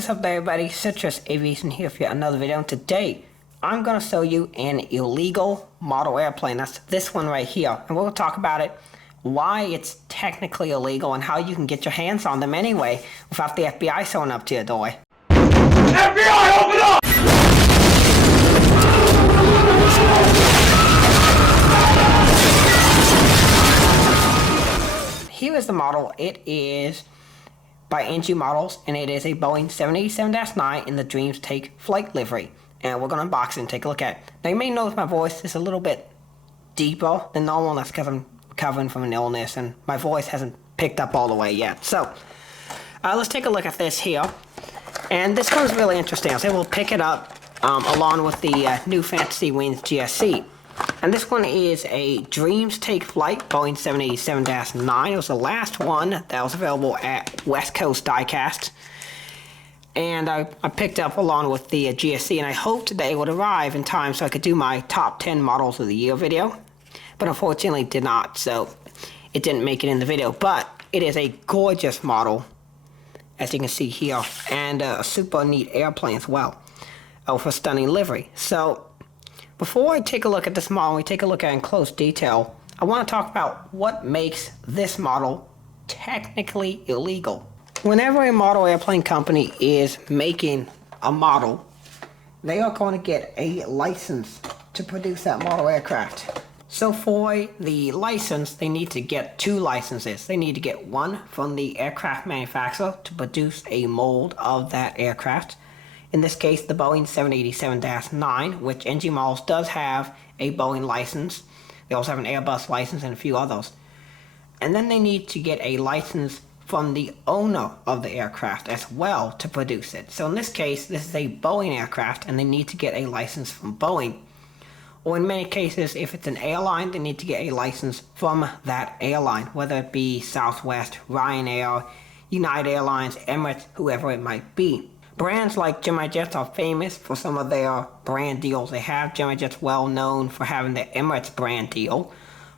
What is up there, everybody? Citrus Aviation here for yet another video, and today I'm going to show you an illegal model airplane. That's this one right here, and we're going to talk about it, why it's technically illegal, and how you can get your hands on them anyway without the FBI showing up to your door. FBI, open up! Here is the model. It is by Gemini Models, and it is a Boeing 787-9 in the Dreams Take flight livery. And we're going to unbox it and take a look at it. Now you may notice my voice is a little bit deeper than normal. That's because I'm recovering from an illness and my voice hasn't picked up all the way yet. So let's take a look at this here. And this one's really interesting. I was able to pick it up along with the new Fantasy Wings GSC. And this one is a Dreams Take flight, Boeing 787-9. It was the last one that was available at West Coast Diecast. And I picked up along with the GSC, and I hoped today it would arrive in time so I could do my top 10 models of the year video. But unfortunately it did not, so it didn't make it in the video. But it is a gorgeous model, as you can see here, and a super neat airplane as well, with a stunning livery. So before I take a look at this model, we take a look at it in close detail, I want to talk about what makes this model technically illegal. Whenever a model airplane company is making a model, they are going to get a license to produce that model aircraft. So for the license, they need to get two licenses. They need to get one from the aircraft manufacturer to produce a mold of that aircraft. In this case, the Boeing 787-9, which Gemini Models does have a Boeing license. They also have an Airbus license and a few others. And then they need to get a license from the owner of the aircraft as well to produce it. So in this case, this is a Boeing aircraft, and they need to get a license from Boeing. Or in many cases, if it's an airline, they need to get a license from that airline, whether it be Southwest, Ryanair, United Airlines, Emirates, whoever it might be. Brands like Gemini Jets are famous for some of their brand deals they have. Gemini Jets well known for having the Emirates brand deal,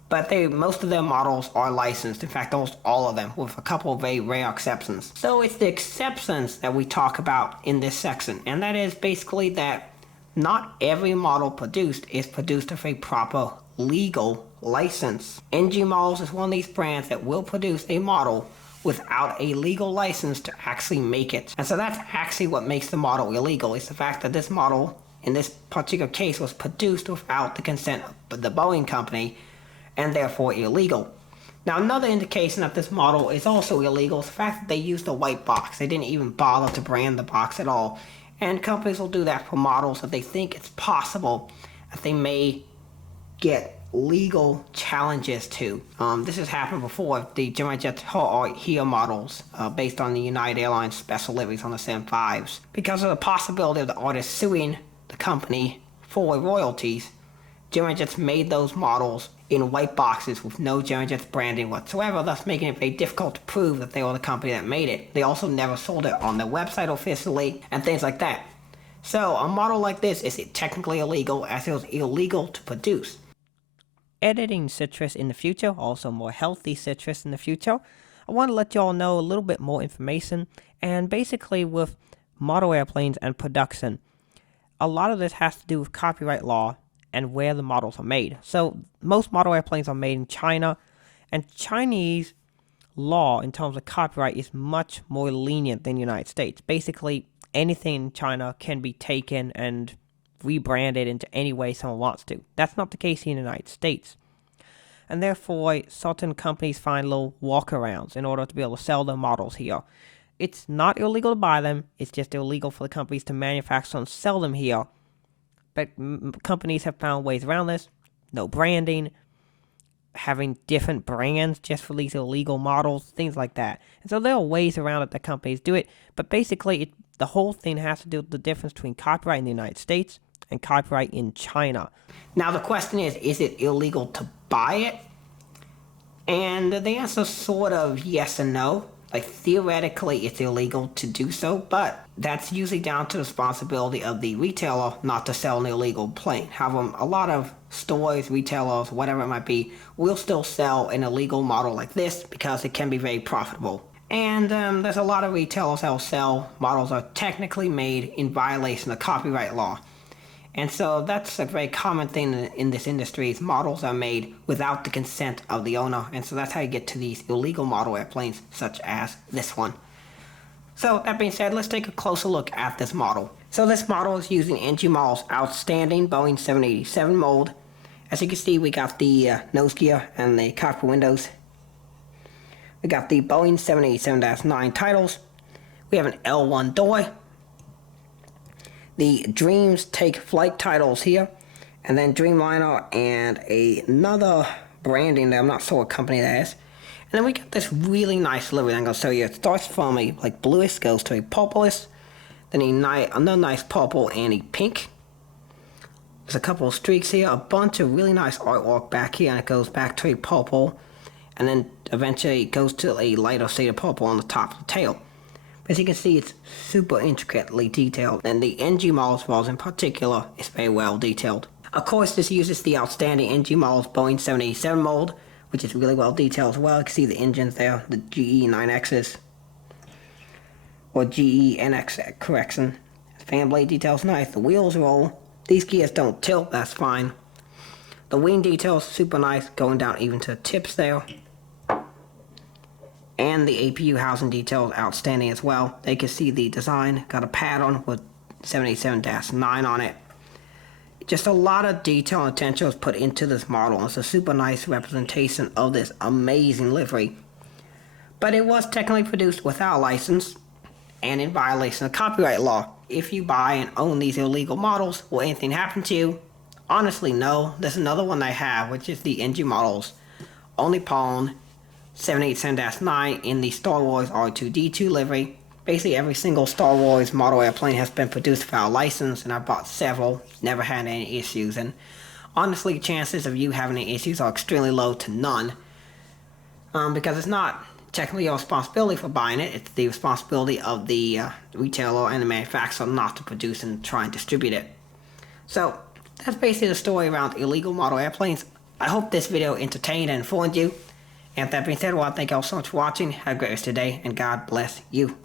but most of their models are licensed. In fact, almost all of them, with a couple of very rare exceptions. So it's the exceptions that we talk about in this section, and that is basically that not every model produced is produced with a proper legal license. Gemini Models is one of these brands that will produce a model without a legal license to actually make it. And so that's actually what makes the model illegal, is the fact that this model, in this particular case, was produced without the consent of the Boeing company, and therefore illegal. Now another indication that this model is also illegal is the fact that they used a white box. They didn't even bother to brand the box at all. And companies will do that for models that they think it's possible that they may get legal challenges to. This has happened before. The Gemini Jets here models based on the United Airlines special liveries on the 75s. Because of the possibility of the artist suing the company for royalties, Gemini Jets made those models in white boxes with no Gemini Jets branding whatsoever, thus making it very difficult to prove that they were the company that made it. They also never sold it on their website officially, and things like that. So a model like this is technically illegal, as it was illegal to produce. Editing citrus in the future, also more healthy citrus in the future, I want to let y'all know a little bit more information, and basically with model airplanes and production, a lot of this has to do with copyright law and where the models are made. So most model airplanes are made in China, and Chinese law in terms of copyright is much more lenient than the United States. Basically, anything in China can be taken and rebranded into any way someone wants to. That's not the case in the United States. And therefore, certain companies find little workarounds in order to be able to sell their models here. It's not illegal to buy them, it's just illegal for the companies to manufacture and sell them here. But companies have found ways around this. No branding, having different brands just for these illegal models, things like that. And so there are ways around it that companies do it, but basically the whole thing has to do with the difference between copyright in the United States and copyright in China. Now the question is it illegal to buy it? And the answer is sort of yes and no. Like, theoretically, it's illegal to do so, but that's usually down to the responsibility of the retailer not to sell an illegal plane. However, a lot of stores, retailers, whatever it might be, will still sell an illegal model like this because it can be very profitable. And there's a lot of retailers that will sell models that are technically made in violation of copyright law. And so that's a very common thing in this industry, is models are made without the consent of the owner. And so that's how you get to these illegal model airplanes, such as this one. So that being said, let's take a closer look at this model. So this model is using NG Models' outstanding Boeing 787 mold. As you can see, we got the nose gear and the cockpit windows. We got the Boeing 787-9 titles. We have an L1 door. The Dreams Take Flight titles here. And then Dreamliner and another branding that I'm not sure what company that is. And then we got this really nice livery that I'm going to show you. It starts from a bluish, goes to a purplish. Then another nice purple and a pink. There's a couple of streaks here. A bunch of really nice artwork back here. And it goes back to a purple. And then eventually it goes to a lighter shade of purple on the top of the tail. As you can see, it's super intricately detailed, and the NG Models in particular is very well detailed. Of course, this uses the outstanding NG Models Boeing 787 mold, which is really well detailed as well. You can see the engines there, the GE9Xs, or GE9X correction. Fan blade details nice, the wheels roll. These gears don't tilt, that's fine. The wing details super nice, going down even to the tips there. And the APU housing details outstanding as well. They can see the design, got a pattern with 787-9 on it. Just a lot of detail and attention was put into this model. It's a super nice representation of this amazing livery. But it was technically produced without a license and in violation of copyright law. If you buy and own these illegal models, will anything happen to you? Honestly, no. There's another one I have, which is the NG Models only pawn 787-9 in the Star Wars R2-D2 livery. Basically every single Star Wars model airplane has been produced without a license, and I've bought several, never had any issues, and honestly chances of you having any issues are extremely low to none, because it's not technically your responsibility for buying it. It's the responsibility of the retailer and the manufacturer not to produce and try and distribute it. So that's basically the story around illegal model airplanes. I hope this video entertained and informed you. And that being said, well, thank you all so much for watching. Have a great rest of the day, and God bless you.